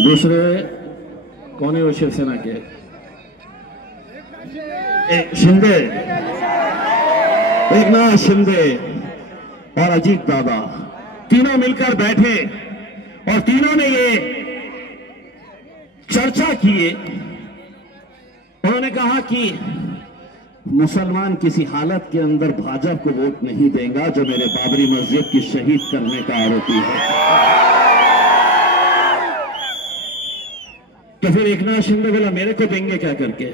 दूसरे कौन है वो शिवसेना के शिंदे, एकनाथ शिंदे और अजीत दादा तीनों मिलकर बैठे और तीनों ने ये चर्चा किए। उन्होंने कहा कि मुसलमान किसी हालत के अंदर भाजपा को वोट नहीं देगा जो मेरे बाबरी मस्जिद की शहीद करने का आरोपी है। तो फिर एकनाथ शिंदे बोला मेरे को देंगे क्या करके,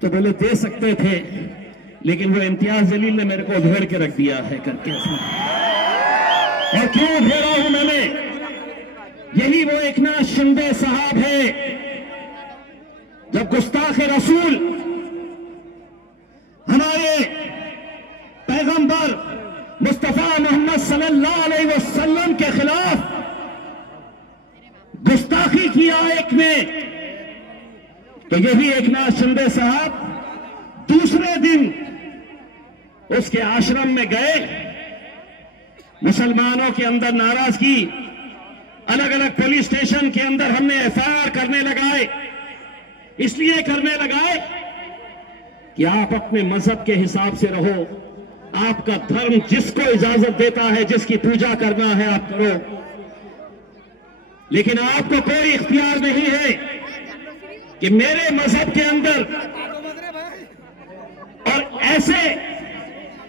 तो बोले दे सकते थे लेकिन वो इम्तियाज जलील ने मेरे को उधेड़ के रख दिया है करके। और क्यों उधेड़ा हूं मैंने, यही वो एकनाथ शिंदे साहब है जब गुस्ताख रसूल हमारे पैगंबर मुस्तफा मोहम्मद सल्लल्लाहु अलैहि वसल्लम के खिलाफ गुस्ताखी किया एक ने, तो यही एकनाथ शिंदे साहब दूसरे दिन उसके आश्रम में गए। मुसलमानों के अंदर नाराजगी, अलग अलग पुलिस स्टेशन के अंदर हमने एफआईआर करने लगाए। इसलिए करने लगाए कि आप अपने मजहब के हिसाब से रहो, आपका धर्म जिसको इजाजत देता है, जिसकी पूजा करना है आप करो, लेकिन आपको कोई इख्तियार नहीं है कि मेरे मजहब के अंदर और ऐसे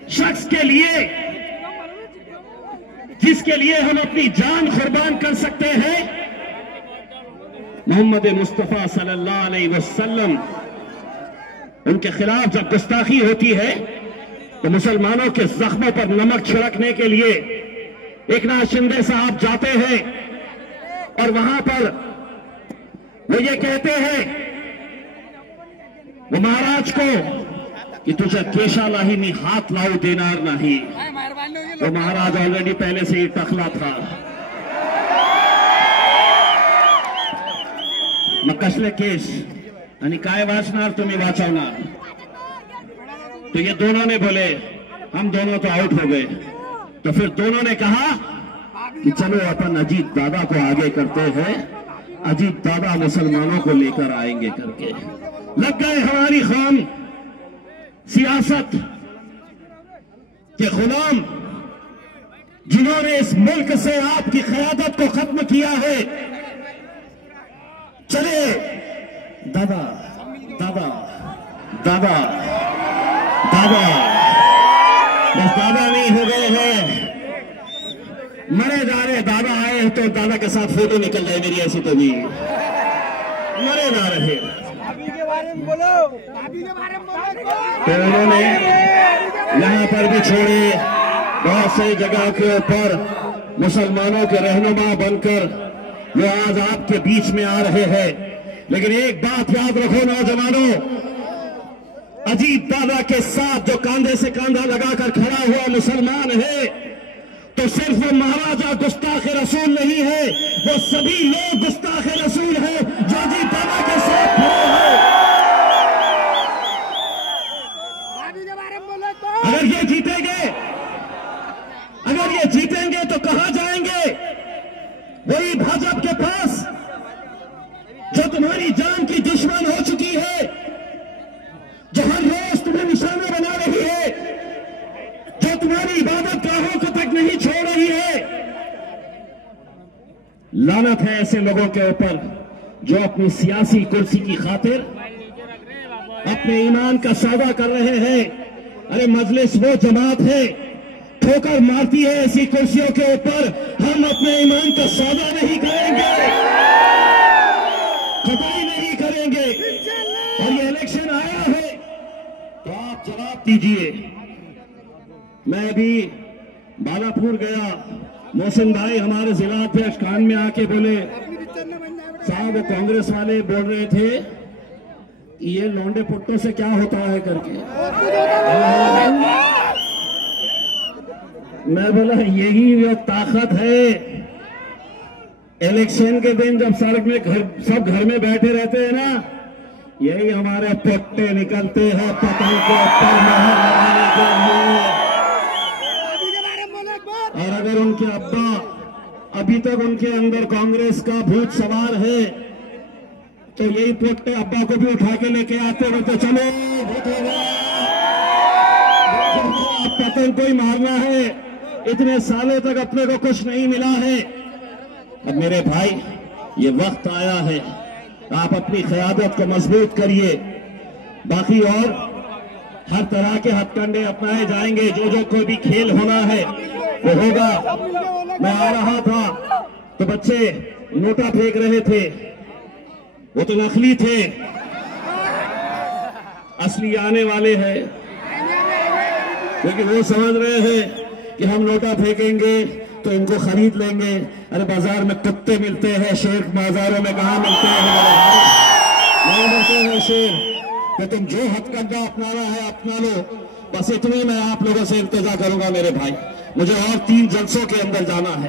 शख्स के लिए जिसके लिए हम अपनी जान कुर्बान कर सकते हैं, मोहम्मद मुस्तफा सल्लल्लाहु अलैहि वसल्लम, उनके खिलाफ जब गुस्ताखी होती है तो मुसलमानों के जख्मों पर नमक छिड़कने के लिए एकनाथ शिंदे साहब जाते हैं और वहां पर वो ये कहते हैं वो महाराज को कि तुझे केशा लाही नी हाथ लाऊ देनार नहीं। तो महाराज ऑलरेडी पहले से ही टखला था। मग कसले केस आणि काय वाचणार तुम्ही वाचवणार। तो ये दोनों ने बोले हम दोनों तो आउट हो गए। तो फिर दोनों ने कहा कि चलो अपन अजीत दादा को आगे करते हैं, अजीत दादा मुसलमानों को लेकर आएंगे करके लग गए हमारी कौम सियासत के गुलाम, जिन्होंने इस मुल्क से आपकी क़यादत को खत्म किया है। चले दादा दादा दादा दादा, बस दादा नहीं हो गए हैं, मरे जा रहे। दादा आए तो दादा के साथ फोटो निकल जाए मेरी, ऐसी तो भी मरे जा रहे। तो उन्होंने यहां पर भी छोड़े, बहुत सी जगह के ऊपर मुसलमानों के रहनुमा बनकर वो आज आपके बीच में आ रहे हैं। लेकिन एक बात याद रखो नौजवानों, अजीत दादा के साथ जो कांधे से कांधा लगाकर खड़ा हुआ मुसलमान है, तो सिर्फ वो महाराजा गुस्ताख रसूल नहीं है, वो सभी लोग गुस्ताख रसूल है जो अजीत दादा के साथ खड़े हैं। अगर ये जीतेंगे, अगर ये जीतेंगे तो कहां जाएंगे? वही भाजपा के पास जो तुम्हारी जान की दुश्मन हो चुकी है, जो हर रोज तुम्हें निशाना बना रही है, जो तुम्हारी इबादत गाहों को तक नहीं छोड़ रही है। लानत है ऐसे लोगों के ऊपर जो अपनी सियासी कुर्सी की खातिर अपने ईमान का सौदा कर रहे हैं। अरे मजलिस वो जमात है ठोकर मारती है ऐसी कुर्सियों के ऊपर, हम अपने ईमान का सौदा नहीं करेंगे, खटाई नहीं करेंगे। और ये इलेक्शन आया है तो आप जवाब दीजिए। मैं भी बालापुर गया, मोहसिन भाई हमारे जिला अध्यक्ष कान में आके बोले साहब वो कांग्रेस वाले बोल रहे थे ये लौंडे पुट्टों से क्या होता है करके। मैं बोला यही वो ताकत है। इलेक्शन के दिन जब सड़क में सब घर में बैठे रहते हैं ना, यही हमारे पुट्टे निकलते हैं पतंग के ऊपर मोहर लगाने के लिए। और अगर उनके अब्बा अभी तक उनके अंदर कांग्रेस का भूत सवार है, तो यही पोटे अब्बा को भी उठा के लेके आते रहते, चलो भूत हो गया, पतंग को ही मारना है। इतने सालों तक अपने को कुछ नहीं मिला है। अब मेरे भाई, ये वक्त आया है, आप अपनी क़यादत को मजबूत करिए। बाकी और हर तरह के हथकंडे अपनाए जाएंगे, जो जो कोई भी खेल होना है वो होगा। मैं आ रहा था तो बच्चे नोटा फेंक रहे थे, वो तो नकली थे, असली आने वाले हैं, क्योंकि वो समझ रहे हैं कि हम नोटा फेंकेंगे तो इनको खरीद लेंगे। अरे बाजार में कुत्ते मिलते हैं, शेर बाजारों में कहां मिलते हैं? नहीं मिलते हैं शेर। तो तुम जो हथकंडा अपनाना है अपना लो। बस इतनी मैं आप लोगों से इंतजार करूंगा मेरे भाई। मुझे और 3 जलसों के अंदर जाना है,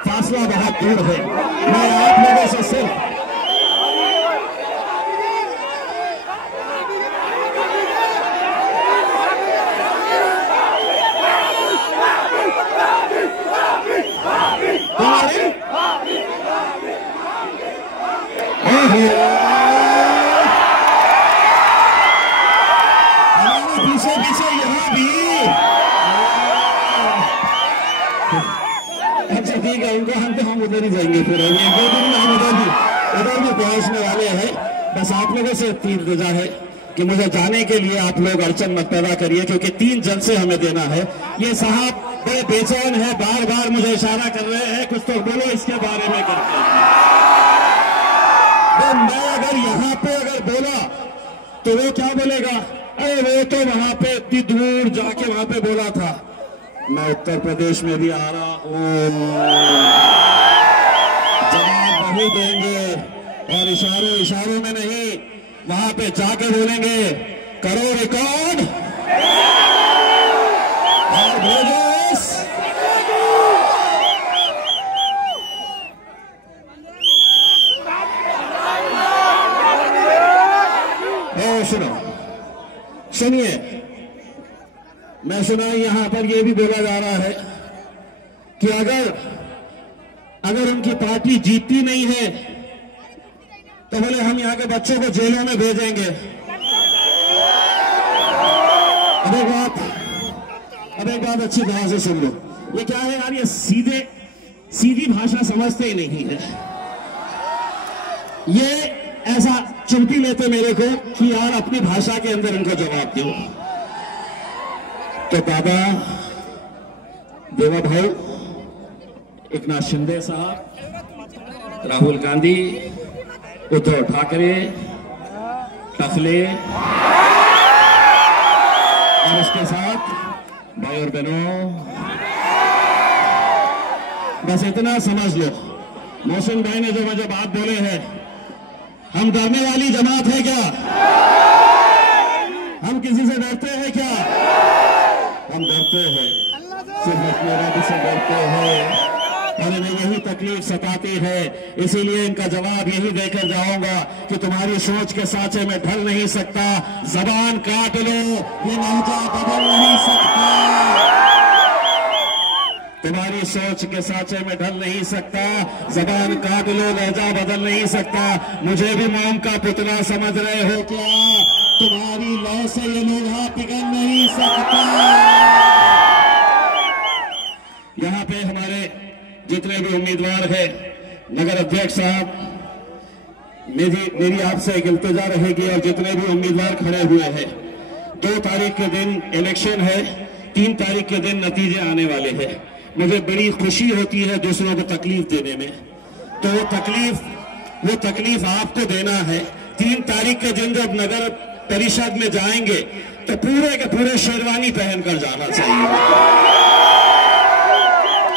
फासला बहुत दूर है। मैं आप लोगों से सिर्फ पीछे यहाँ भी। अच्छा ठीक है, उनको हम उधर ही जाएंगे फिर 1-2 दिन में हम उधर भी पहुंचने वाले हैं। बस आप लोगों से इंतजा है कि मुझे जाने के लिए आप लोग अड़चन मत पैदा करिए, क्योंकि 3 जलसे हमें देना है। ये साहब बड़े बेचैन है, बार बार मुझे इशारा कर रहे हैं, कुछ तो बोलो इसके बारे में करते हैं। मैं अगर यहाँ पे अगर बोला तो वो क्या बोलेगा? अरे वो तो वहां पे इतनी दूर जाके वहां पे बोला था। मैं उत्तर प्रदेश में भी आ रहा हूं, जवाब नहीं देंगे, और इशारों में नहीं, वहां पे जाके बोलेंगे करो रिकॉर्ड और भेजो। सुनिए, मैं सुना यहां पर यह भी बोला जा रहा है कि अगर उनकी पार्टी जीतती नहीं है तो बोले हम यहां के बच्चों को जेलों में भेजेंगे। अब एक बात अच्छी तरह से सुन लो। ये क्या है यार? ये सीधी भाषा समझते ही नहीं है। ये ऐसा चुनती लेते मेरे को कि यार अपनी भाषा के अंदर इनको जवाब दो। तो दादा देवा भाई, एकनाथ शिंदे साहब, राहुल गांधी, उद्धव ठाकरे, टफले, और उसके साथ भाई और बहनों, बस इतना समझ लो। मोहसिन भाई ने जो मुझे बात बोले हैं, हम डरने वाली जमात है क्या? हम किसी से डरते हैं क्या? हम डरते हैं, सिर्फ अपने रब से डरते हैं, और इन्हें यही तकलीफ सताती है। इसीलिए इनका जवाब यही देकर जाऊंगा कि तुम्हारी सोच के साँचे में ढल नहीं सकता। जबान काट लो, ये लहजा बदल नहीं सकता। तुम्हारी सोच के साँचे में ढल नहीं सकता। जबान काट लो, लहजा बदल नहीं सकता। मुझे भी मोम का पुतला समझ रहे हो क्या? तुम्हारी लौ से ये लोहा पिघल नहीं सकता। यहाँ पे हमारे जितने भी उम्मीदवार हैं, नगर अध्यक्ष साहब, मेरी आपसे एक इल्तिजा रहेगी, और जितने भी उम्मीदवार खड़े हुए हैं, 2 तारीख के दिन इलेक्शन है, 3 तारीख के दिन नतीजे आने वाले हैं। मुझे बड़ी खुशी होती है दूसरों को तकलीफ देने में, तो वो तकलीफ आपको देना है। 3 तारीख के दिन जब नगर परिषद में जाएंगे तो पूरे के पूरे शेरवानी पहनकर जाना चाहिए,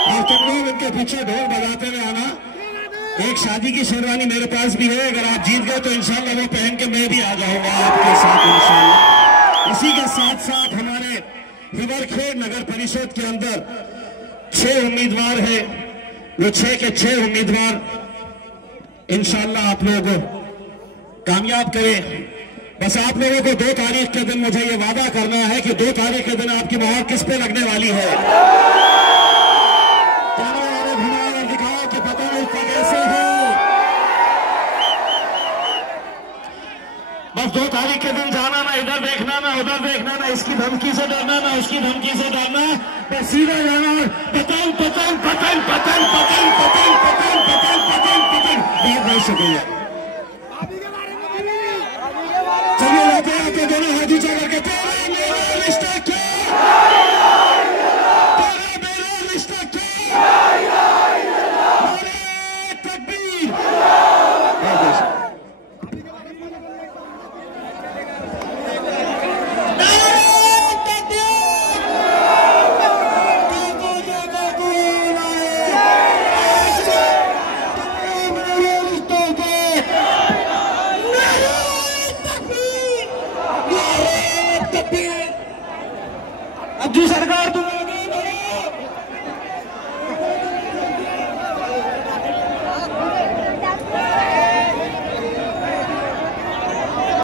और तुम लोग इनके पीछे ढोल बजाते हुए आना। एक शादी की शेरवानी मेरे पास भी है, अगर आप जीत गए तो इंशाल्लाह वो पहन के मैं भी आ जाऊंगा आपके साथ इंशाल्लाह। इसी के साथ साथ हमारे हिवरखेड़ नगर परिषद के अंदर 6 उम्मीदवार है, वो 6 के 6 उम्मीदवार इंशाल्लाह आप लोग कामयाब करें। बस आप लोगों को 2 तारीख के दिन मुझे ये वादा करना है कि 2 तारीख के दिन आपकी मोहर किस पे लगने वाली है। दिखाओ बस 2 तारीख के दिन जाना, ना इधर देखना ना उधर देखना, ना इसकी धमकी से डरना ना उसकी धमकी से डरना, बस सीधा जाना और पतन पतन पतन पतन पतन पतन पतन पतन पतन पतन बात नहीं सकेगा। चलिए आते आते दोनों हाथ ऊंचा करके तेरा मेरा रिश्ता